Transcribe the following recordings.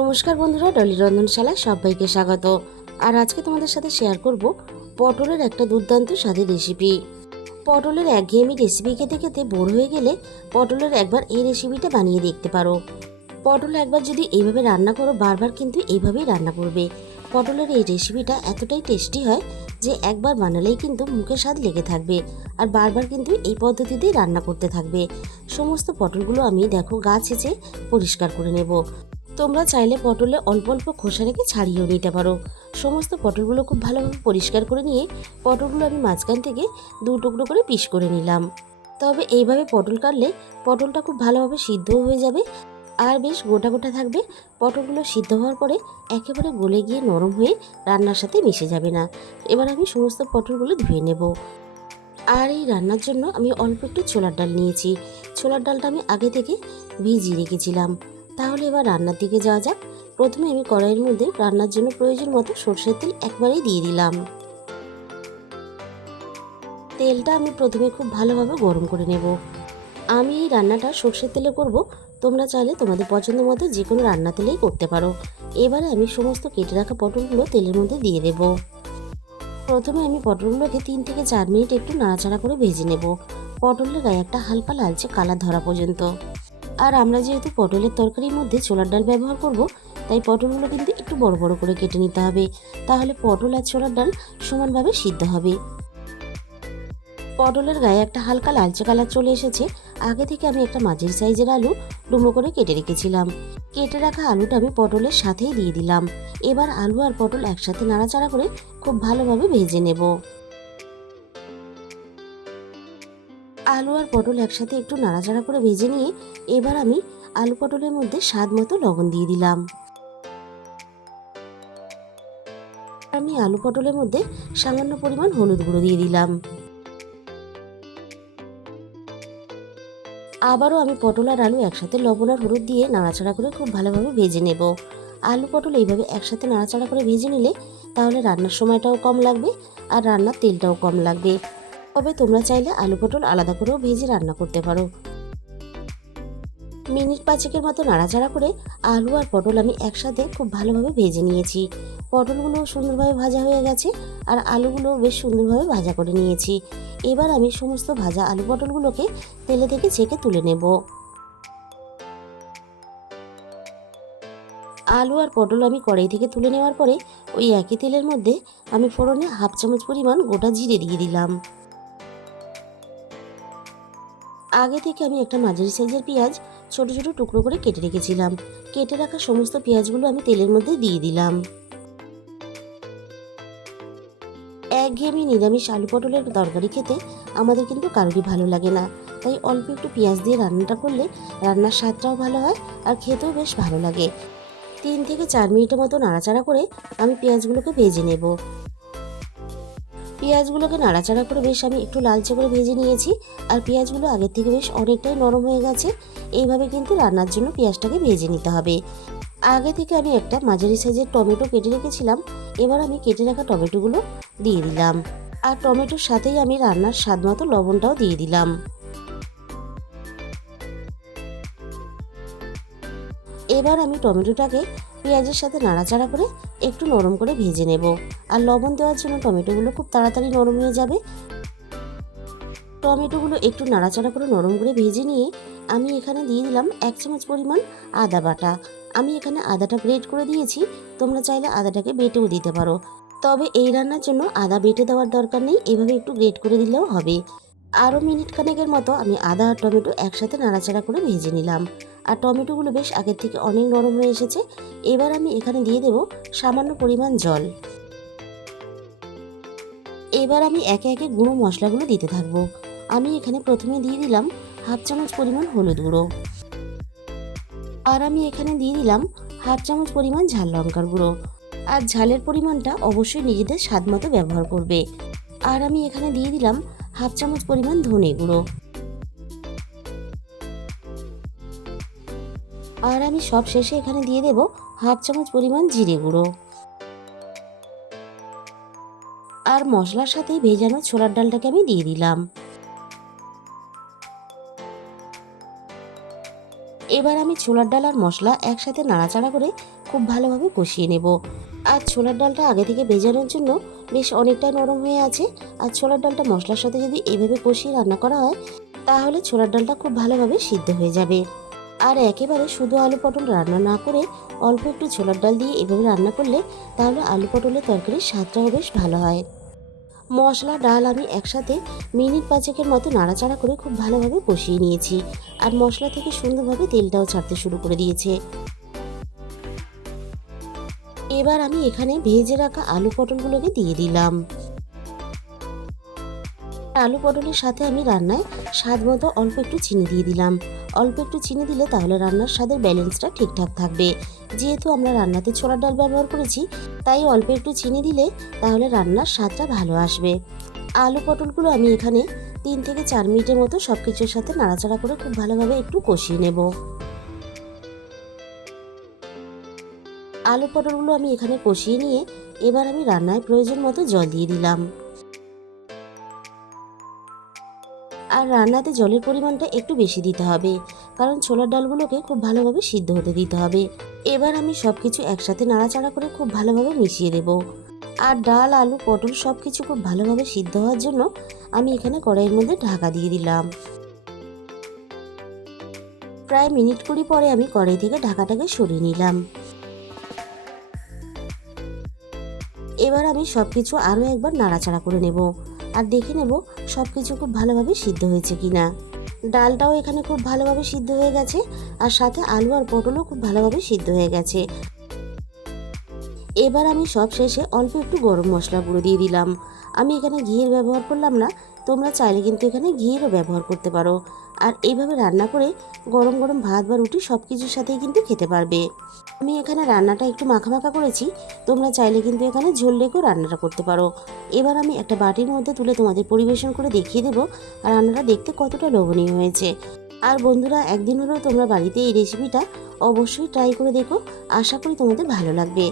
নমস্কার বন্ধুরা, ডলি রন্ধনশালায় সবাইকে স্বাগত। আর আজকে তোমাদের সাথে শেয়ার করব পটলের একটা দুর্দান্ত স্বাদের রেসিপি। পটলের একঘেয়েমি রেসিপি খেতে খেতে বোর হয়ে গেলে পটলের একবার এই রেসিপিটা বানিয়ে দেখতে পারো। পটল একবার যদি এইভাবে রান্না করো, বারবার কিন্তু এইভাবেই রান্না করবে। পটলের এই রেসিপিটা এতটাই টেস্টি হয় যে একবার বানালেই কিন্তু মুখে স্বাদ লেগে থাকবে, আর বারবার কিন্তু এই পদ্ধতিতেই রান্না করতে থাকবে। সমস্ত পটলগুলো আমি দেখো গা ছেঁচে পরিষ্কার করে নেব। তোমরা চাইলে পটলে অল্প অল্প খোসা রেখে ছাড়িয়েও নিতে পারো। সমস্ত পটলগুলো খুব ভালোভাবে পরিষ্কার করে নিয়ে পটলগুলো আমি মাঝখান থেকে দু টুকরো করে পিস করে নিলাম। তবে এইভাবে পটল কাটলে পটলটা খুব ভালোভাবে সিদ্ধও হয়ে যাবে, আর বেশ গোটা গোটা থাকবে। পটলগুলো সিদ্ধ হওয়ার পরে একেবারে গলে গিয়ে নরম হয়ে রান্নার সাথে মিশে যাবে না। এবার আমি সমস্ত পটলগুলো ধুয়ে নেব। আর এই রান্নার জন্য আমি অল্প একটু ছোলার ডাল নিয়েছি। ছোলার ডালটা আমি আগে থেকে ভিজিয়ে রেখেছিলাম। তাহলে এবার রান্নার দিকে যাওয়া যাক। প্রথমে আমি কড়াইয়ের মধ্যে রান্নার জন্য প্রয়োজন মতো সরষের তেল একবারেই দিয়ে দিলাম। তেলটা আমি প্রথমে খুব ভালোভাবে গরম করে নেব। আমি এই রান্নাটা সরষের তেলে করব। তোমরা চাইলে তোমাদের পছন্দ মতো যে কোনো রান্না তেলেই করতে পারো। এবারে আমি সমস্ত কেটে রাখা পটলগুলো তেলের মধ্যে দিয়ে দেব। প্রথমে আমি পটলগুলোকে 3 থেকে 4 মিনিট একটু নাড়াচাড়া করে ভেজে নেব, পটলের গায়ে একটা হালকা লালচে কালার ধরা পর্যন্ত। আর আমরা যেহেতু পটলের তরকারির মধ্যে ছোলার ডাল ব্যবহার করব, তাই পটলগুলো কিন্তু একটু বড় বড় করে কেটে নিতে হবে। তাহলে পটল আর ছোলার ডাল সমানভাবে সিদ্ধ হবে। পটলের গায়ে একটা হালকা লালচে কালার চলে এসেছে। আগে থেকে আমি একটা মাঝারি সাইজের আলু ডুমো করে কেটে রেখেছিলাম। কেটে রাখা আলুটা আমি পটলের সাথেই দিয়ে দিলাম। এবার আলু আর পটল একসাথে নাড়াচাড়া করে খুব ভালোভাবে ভেজে নেব। আলু আর পটল একসাথে একটু নাড়াচাড়া করে ভেজে নিয়ে এবার আমি আলু পটলের মধ্যে স্বাদ মতো লবণ দিয়ে দিলাম। আমি আলু পটলের মধ্যে সামান্য পরিমাণ হলুদ গুঁড়ো দিয়ে দিলাম। আবারও আমি পটল আর আলু একসাথে লবণ আর হলুদ দিয়ে নাড়াচাড়া করে খুব ভালোভাবে ভেজে নেব। আলু পটল এইভাবে একসাথে নাড়াচাড়া করে ভেজে নিলে তাহলে রান্নার সময়টাও কম লাগবে আর রান্নার তেলটাও কম লাগবে। তবে তোমরা চাইলে আলু পটল আলাদা করেও ভেজে রান্না করতে পারো। মিনিট 5-এর মতো নাড়াচাড়া করে আলু আর পটল আমি একসাথে খুব ভালোভাবে ভেজে নিয়েছি। পটলগুলো সুন্দরভাবে ভাজা হয়ে গেছে, আর আলুগুলো বেশ সুন্দরভাবে ভাজা করে নিয়েছি। এবার আমি সমস্ত ভাজা আলু পটলগুলোকে তেলে থেকে ছেঁকে তুলে নেব। আলু আর পটল আমি কড়াই থেকে তুলে নেওয়ার পরে ওই একই তেলের মধ্যে আমি ফোড়নে 1/2 চামচ পরিমাণ গোটা জিরে দিয়ে দিলাম। আগে থেকে আমি একটা মাঝারি সাইজের পেঁয়াজ ছোট ছোট টুকরো করে কেটে রেখেছিলাম। কেটে রাখা সমস্ত পেঁয়াজগুলো আমি তেলের মধ্যে দিয়ে দিলাম। একঘেয়েমি নিরামিষ আলু পটলের তরকারি খেতে আমাদের কিন্তু কারোরই ভালো লাগে না, তাই অল্প একটু পেঁয়াজ দিয়ে রান্নাটা করলে রান্নার স্বাদটাও ভালো হয় আর খেতেও বেশ ভালো লাগে। 3 থেকে 4 মিনিটের মতো নাড়াচাড়া করে আমি পেঁয়াজগুলোকে ভেজে নেব। পেঁয়াজগুলোকে নাড়াচাড়া করে বেশ আমি একটু লালচে করে ভেজে নিয়েছি, আর পেঁয়াজগুলো আগের থেকে বেশ অনেকটাই নরম হয়ে গেছে। এইভাবে কিন্তু রান্নার জন্য পেঁয়াজটাকে ভেজে নিতে হবে। আগে থেকে আমি একটা মাঝারি সাইজের টমেটো কেটে রেখেছিলাম। এবার আমি কেটে রাখা টমেটোগুলো দিয়ে দিলাম, আর টমেটোর সাথেই আমি রান্নার স্বাদ মতো লবণটাও দিয়ে দিলাম। এবার আমি টমেটোটাকে পেঁয়াজের সাথে নাড়াচাড়া করে একটু নরম করে ভেজে নেব। আর লবণ দেওয়ার জন্য টমেটোগুলো খুব তাড়াতাড়ি নরম হয়ে যাবে। টমেটোগুলো একটু নাড়াচাড়া করে নরম করে ভেজে নিয়ে আমি এখানে দিয়ে দিলাম 1 চামচ পরিমাণ আদা বাটা। আমি এখানে আদাটা গ্রেট করে দিয়েছি, তোমরা চাইলে আদাটাকে বেটেও দিতে পারো। তবে এই রান্নার জন্য আদা বেটে দেওয়ার দরকার নেই, এভাবে একটু গ্রেট করে দিলেও হবে। আরও মিনিট খানেকের মতো আমি আদা আর টমেটো একসাথে নাড়াচাড়া করে ভেজে নিলাম। আর টমেটোগুলো বেশ আগের থেকে অনেক নরম হয়ে এসেছে। এবার আমি এখানে দিয়ে দেব সামান্য পরিমাণ জল। এবার আমি একে একে গুঁড়ো মশলাগুলো দিতে থাকবো। আমি এখানে প্রথমে দিয়ে দিলাম 1/2 চামচ পরিমাণ হলুদ গুঁড়ো, আর আমি এখানে দিয়ে দিলাম 1/2 চামচ পরিমাণ ঝাল লঙ্কার গুঁড়ো। আর ঝালের পরিমাণটা অবশ্যই নিজেদের স্বাদ মতো ব্যবহার করবে। আর আমি এখানে দিয়ে দিলাম 1/2 চামচ পরিমাণ ধনে গুঁড়ো। আর আমি সব শেষে এখানে দিয়ে দেব 1/2 চামচ পরিমাণ জিরে গুঁড়ো। আর মশলার সাথেই ভেজানো ছোলার ডালটাকে আমি দিয়ে দিলাম। এবার আমি ছোলার ডাল আর মশলা একসাথে নাড়াচাড়া করে খুব ভালোভাবে কষিয়ে নেব। আর ছোলার ডালটা আগে থেকে ভেজানোর জন্য বেশ অনেকটাই নরম হয়ে আছে। আর ছোলার ডালটা মশলার সাথে যদি এভাবে কষিয়ে রান্না করা হয় তাহলে ছোলার ডালটা খুব ভালোভাবে সিদ্ধ হয়ে যাবে। আর একেবারে শুধু আলু পটল রান্না না করে অল্প একটু ছোলার ডাল দিয়ে এভাবে রান্না করলে তাহলে আলু পটলের তরকারির স্বাদটাও বেশ ভালো হয়। মশলা ডাল আমি একসাথে মিনিট 5 মতো নাড়াচাড়া করে খুব ভালোভাবে কষিয়ে নিয়েছি। আর মশলা থেকে সুন্দরভাবে তেলটাও ছাড়তে শুরু করে দিয়েছে। এবার আমি এখানে ভেজে রাখা আলু পটলগুলোকে দিয়ে দিলাম। আলু পটলের সাথে আমি রান্নায় স্বাদ মতো অল্প একটু চিনি দিয়ে দিলাম। অল্প একটু চিনি দিলে তাহলে রান্নার স্বাদের ব্যালেন্সটা ঠিকঠাক থাকবে। যেহেতু আমরা রান্নাতে ছোলার ডাল ব্যবহার করেছি তাই অল্প একটু চিনি দিলে তাহলে রান্নার স্বাদটা ভালো আসবে। আলু পটলগুলো আমি এখানে 3 থেকে 4 মিনিটের মতো সব কিছুর সাথে নাড়াচাড়া করে খুব ভালোভাবে একটু কষিয়ে নেব। আলু পটলগুলো আমি এখানে কষিয়ে নিয়ে এবার আমি রান্নায় প্রয়োজন মতো জল দিয়ে দিলাম। আর রান্নাতে জলের পরিমাণটা একটু বেশি দিতে হবে, কারণ ছোলার ডালগুলোকে খুব ভালোভাবে সিদ্ধ হতে দিতে হবে। এবার আমি সব কিছু একসাথে নাড়াচাড়া করে খুব ভালোভাবে মিশিয়ে দেব। আর ডাল আলু পটল সব কিছু খুব ভালোভাবে সিদ্ধ হওয়ার জন্য আমি এখানে কড়াইয়ের মধ্যে ঢাকা দিয়ে দিলাম। প্রায় মিনিট 20 পরে আমি কড়াই থেকে ঢাকাটাকে সরিয়ে নিলাম। এবার আমি সব কিছু আরও একবার নাড়াচাড়া করে নেব আর দেখে নেব সব কিছু খুব ভালোভাবে সিদ্ধ হয়েছে কিনা। ডালটাও এখানে খুব ভালোভাবে সিদ্ধ হয়ে গেছে আর সাথে আলু আর পটলও খুব ভালোভাবে সিদ্ধ হয়ে গেছে। এবার আমি সব শেষে অল্প একটু গরম মশলা গুঁড়ো দিয়ে দিলাম। আমি এখানে ঘিয়ের ব্যবহার করলাম না, তোমরা চাইলে কিন্তু এখানে ঘিয়েরও ব্যবহার করতে পারো। আর এইভাবে রান্না করে গরম গরম ভাত বা রুটি সব কিছুর সাথেই কিন্তু খেতে পারবে। আমি এখানে রান্নাটা একটু মাখা মাখা করেছি, তোমরা চাইলে কিন্তু এখানে ঝোল রেখেও রান্নাটা করতে পারো। এবার আমি একটা বাটির মধ্যে তুলে তোমাদের পরিবেশন করে দেখিয়ে দেবো আর রান্নাটা দেখতে কতটা লোভনীয় হয়েছে। আর বন্ধুরা, একদিন হলেও তোমরা বাড়িতে এই রেসিপিটা অবশ্যই ট্রাই করে দেখো, আশা করি তোমাদের ভালো লাগবে।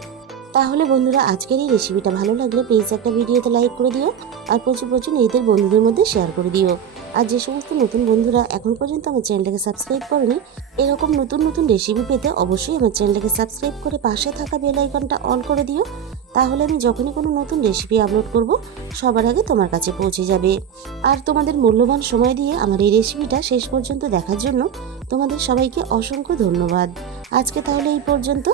তাহলে বন্ধুরা, আজকের এই রেসিপিটা ভালো লাগলে প্লিজ একটা ভিডিওতে লাইক করে দিও আর প্রচুর প্রচুর নিজেদের বন্ধুদের মধ্যে শেয়ার করে দিও। আর যে সমস্ত নতুন বন্ধুরা এখন পর্যন্ত আমার চ্যানেলটাকে সাবস্ক্রাইব করেনি, এরকম নতুন নতুন রেসিপি পেতে অবশ্যই আমার চ্যানেলটাকে সাবস্ক্রাইব করে পাশে থাকা বেল আইকনটা অন করে দিও। তাহলে আমি যখনই কোনো নতুন রেসিপি আপলোড করব সবার আগে তোমার কাছে পৌঁছে যাবে। আর তোমাদের মূল্যবান সময় দিয়ে আমার এই রেসিপিটা শেষ পর্যন্ত দেখার জন্য তোমাদের সবাইকে অসংখ্য ধন্যবাদ। আজকে তাহলে এই পর্যন্ত।